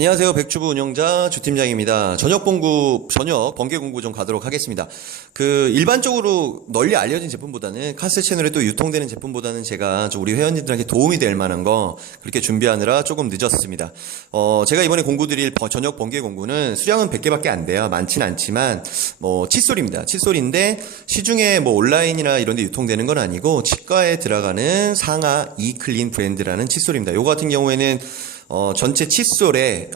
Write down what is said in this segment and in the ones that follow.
안녕하세요. 백주부 운영자 주팀장입니다. 저녁 번개 공부 좀 가도록 하겠습니다. 일반적으로 널리 알려진 제품보다는 카스 채널에 또 유통되는 제품보다는 제가 좀 우리 회원님들한테 도움이 될 만한 거 그렇게 준비하느라 조금 늦었습니다. 제가 이번에 공부 드릴 저녁 번개 공부는 수량은 100개밖에 안 돼요. 많진 않지만, 칫솔입니다. 칫솔인데, 시중에 온라인이나 이런 데 유통되는 건 아니고, 치과에 들어가는 상하 이클린 브랜드라는 칫솔입니다. 요거 같은 경우에는 전체 칫솔에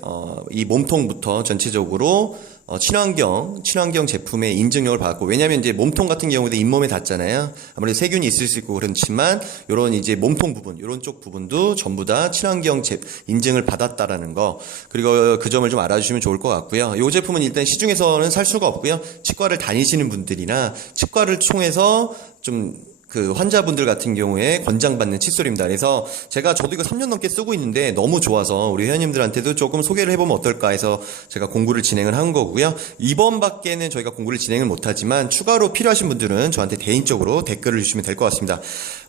이 몸통부터 전체적으로 친환경 제품의 인증력을 받고, 왜냐면 이제 몸통 같은 경우도 잇몸에 닿잖아요. 아무래도 세균이 있을 수 있고 그렇지만 요런 이제 몸통 부분, 요런 쪽 부분도 전부 다 친환경 인증을 받았다라는 거, 그리고 그 점을 좀 알아주시면 좋을 것 같고요. 요 제품은 일단 시중에서는 살 수가 없고요. 치과를 다니시는 분들이나 치과를 통해서 환자분들 같은 경우에 권장받는 칫솔입니다. 그래서 저도 이거 3년 넘게 쓰고 있는데 너무 좋아서 우리 회원님들한테도 조금 소개를 해보면 어떨까 해서 제가 공구를 진행을 한 거고요. 이번밖에는 저희가 공구를 진행을 못하지만 추가로 필요하신 분들은 저한테 개인적으로 댓글을 주시면 될 것 같습니다.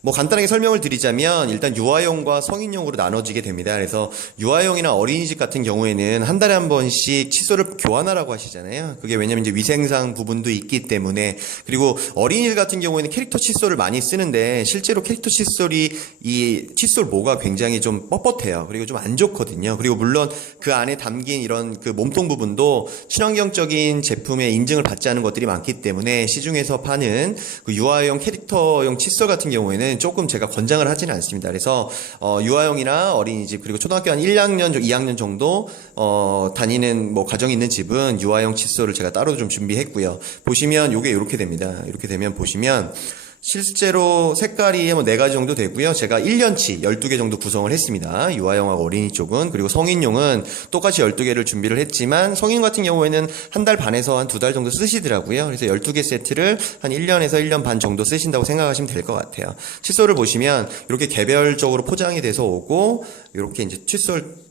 간단하게 설명을 드리자면 일단 유아용과 성인용으로 나눠지게 됩니다. 그래서 유아용이나 어린이집 같은 경우에는 한 달에 한 번씩 칫솔을 교환하라고 하시잖아요. 그게 왜냐면 이제 위생상 부분도 있기 때문에, 그리고 어린이들 같은 경우에는 캐릭터 칫솔을 많이 쓰는데 실제로 캐릭터 칫솔이 이 칫솔 모가 굉장히 좀 뻣뻣해요. 그리고 좀 안 좋거든요. 그리고 물론 그 안에 담긴 이런 몸통 부분도 친환경적인 제품의 인증을 받지 않은 것들이 많기 때문에 시중에서 파는 유아용 캐릭터용 칫솔 같은 경우에는 조금 제가 권장을 하지는 않습니다. 그래서 유아용이나 어린이집 그리고 초등학교 한 1학년, 2학년 정도 다니는 가정이 있는 집은 유아용 칫솔을 제가 따로 좀 준비했고요. 보시면 요게 이렇게 됩니다. 이렇게 되면 보시면 실제로 색깔이 4가지 정도 되고요. 제가 1년치 12개 정도 구성을 했습니다. 유아용하고 어린이 쪽은. 그리고 성인용은 똑같이 12개를 준비를 했지만, 성인 같은 경우에는 한 달 반에서 한 2달 정도 쓰시더라고요. 그래서 12개 세트를 한 1년에서 1년 반 정도 쓰신다고 생각하시면 될 것 같아요. 칫솔을 보시면 이렇게 개별적으로 포장이 돼서 오고, 이렇게 이제 칫솔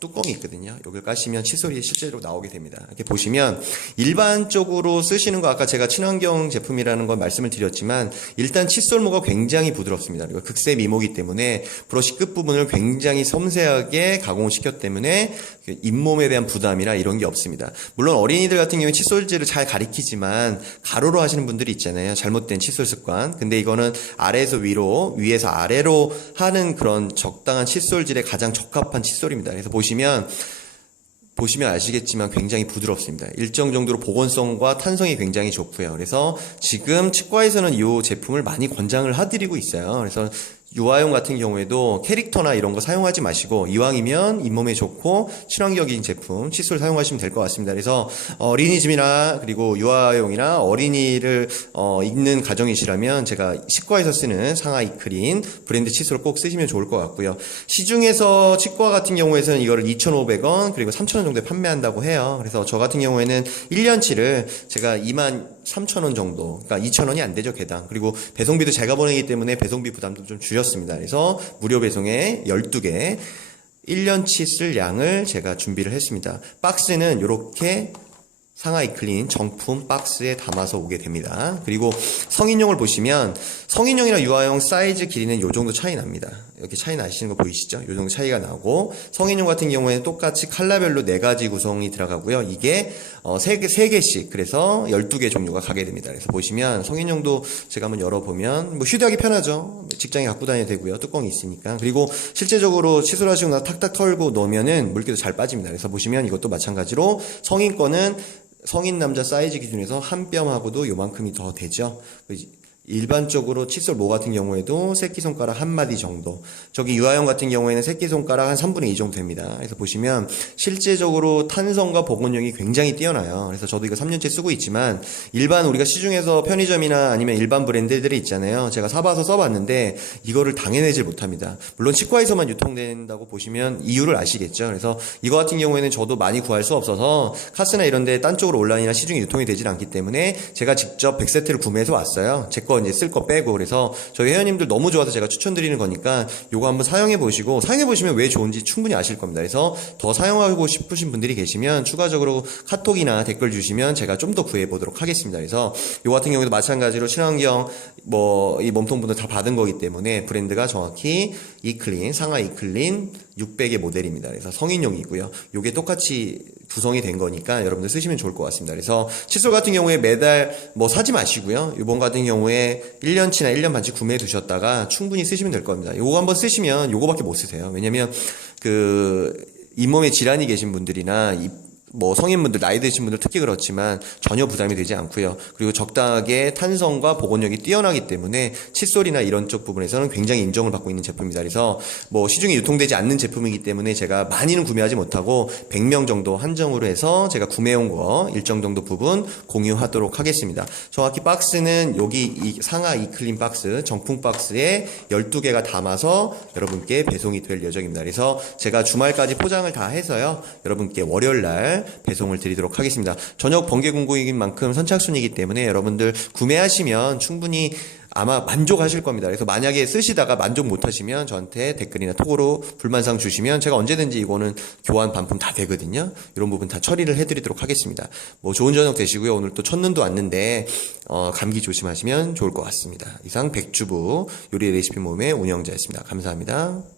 뚜껑이 있거든요. 여기를 까시면 칫솔이 실제로 나오게 됩니다. 이렇게 보시면 일반적으로 쓰시는 거, 아까 제가 친환경 제품이라는 걸 말씀을 드렸지만 일단 칫솔모가 굉장히 부드럽습니다. 그리고 극세 미모이기 때문에 브러쉬 끝부분을 굉장히 섬세하게 가공을 시켰기 때문에 잇몸에 대한 부담이나 이런 게 없습니다. 물론 어린이들 같은 경우에 칫솔질을 잘 가리키지만 가로로 하시는 분들이 있잖아요. 잘못된 칫솔 습관. 근데 이거는 아래에서 위로, 위에서 아래로 하는 그런 적당한 칫솔질에 가장 적합한 칫솔입니다. 그래서 보시면 아시겠지만 굉장히 부드럽습니다. 일정 정도로 보건성과 탄성이 굉장히 좋고요. 그래서 지금 치과에서는 이 제품을 많이 권장을 해드리고 있어요. 그래서 유아용 같은 경우에도 캐릭터나 이런 거 사용하지 마시고 이왕이면 잇몸에 좋고 친환경적인 제품 칫솔 사용하시면 될 것 같습니다. 그래서 어린이집이나 그리고 유아용이나 어린이를 있는 가정이시라면 제가 치과에서 쓰는 상하이 클린 브랜드 칫솔을 꼭 쓰시면 좋을 것 같고요. 시중에서 치과 같은 경우에는 이거를 2,500원 그리고 3,000원 정도에 판매한다고 해요. 그래서 저 같은 경우에는 1년치를 제가 23,000원 정도, 그러니까 2,000원이 안 되죠, 개당. 그리고 배송비도 제가 보내기 때문에 배송비 부담도 좀 줄였습니다. 그래서 무료 배송에 12개 1년치 쓸 양을 제가 준비를 했습니다. 박스는 이렇게 상하이 클린 정품 박스에 담아서 오게 됩니다. 그리고 성인용을 보시면 성인용이나 유아용 사이즈 길이는 요 정도 차이 납니다. 이렇게 차이 나시는 거 보이시죠? 요 정도 차이가 나고, 성인용 같은 경우에는 똑같이 컬러별로 4가지 구성이 들어가고요. 이게 3개씩 그래서 12개 종류가 가게 됩니다. 그래서 보시면 성인용도 제가 한번 열어보면 휴대하기 편하죠. 직장에 갖고 다녀도 되고요. 뚜껑이 있으니까. 그리고 실제적으로 칫솔하시고 나서 탁탁 털고 넣으면은 물기도 잘 빠집니다. 그래서 보시면 이것도 마찬가지로 성인 거는 성인 남자 사이즈 기준에서 한 뼘하고도 요만큼이 더 되죠. 일반적으로 칫솔 모 같은 경우에도 새끼손가락 1마디 정도, 저기 유아용 같은 경우에는 새끼손가락 한 3분의 2 정도 됩니다. 그래서 보시면 실제적으로 탄성과 보건력이 굉장히 뛰어나요. 그래서 저도 이거 3년째 쓰고 있지만 일반 우리가 시중에서 편의점이나 아니면 일반 브랜드들이 있잖아요. 제가 사봐서 써봤는데 이거를 당해내질 못합니다. 물론 치과에서만 유통된다고 보시면 이유를 아시겠죠. 그래서 이거 같은 경우에는 저도 많이 구할 수 없어서 카스나 이런 데 딴 쪽으로 온라인이나 시중에 유통이 되질 않기 때문에 제가 직접 100세트를 구매해서 왔어요. 제 거 거 이제 쓸 거 빼고. 그래서 저희 회원님들 너무 좋아서 제가 추천드리는 거니까 요거 한번 사용해 보시고, 사용해 보시면 왜 좋은지 충분히 아실 겁니다. 그래서 더 사용하고 싶으신 분들이 계시면 추가적으로 카톡이나 댓글 주시면 제가 좀 더 구해 보도록 하겠습니다. 그래서 요 같은 경우도 마찬가지로 친환경 이 몸통분들 다 받은 거기 때문에 브랜드가 정확히 이클린, 상하 이클린 600의 모델입니다. 그래서 성인용이고요. 요게 똑같이 구성이 된 거니까 여러분들 쓰시면 좋을 것 같습니다. 그래서 칫솔 같은 경우에 매달 사지 마시고요. 이번 같은 경우에 1년치나 1년 반치 구매해 두셨다가 충분히 쓰시면 될 겁니다. 요거 한번 쓰시면 요거밖에 못 쓰세요. 왜냐면 잇몸에 질환이 계신 분들이나 성인분들, 나이 드신 분들 특히 그렇지만 전혀 부담이 되지 않고요. 그리고 적당하게 탄성과 보건력이 뛰어나기 때문에 칫솔이나 이런 쪽 부분에서는 굉장히 인정을 받고 있는 제품입니다. 그래서 시중에 유통되지 않는 제품이기 때문에 제가 많이는 구매하지 못하고 100명 정도 한정으로 해서 제가 구매해온 거 일정 정도 부분 공유하도록 하겠습니다. 정확히 박스는 여기 이 상하 이클린 박스, 정품 박스에 12개가 담아서 여러분께 배송이 될 예정입니다. 그래서 제가 주말까지 포장을 다 해서요. 여러분께 월요일날 배송을 드리도록 하겠습니다. 저녁 번개 공구이긴 만큼 선착순이기 때문에 여러분들 구매하시면 충분히 아마 만족하실 겁니다. 그래서 만약에 쓰시다가 만족 못하시면 저한테 댓글이나 톡으로 불만사항 주시면 제가 언제든지 이거는 교환 반품 다 되거든요. 이런 부분 다 처리를 해드리도록 하겠습니다. 좋은 저녁 되시고요. 오늘 또 첫눈도 왔는데 감기 조심하시면 좋을 것 같습니다. 이상 백주부 요리 레시피 모임의 운영자였습니다. 감사합니다.